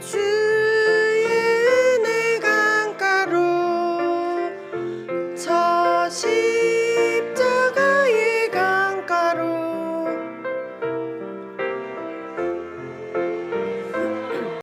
to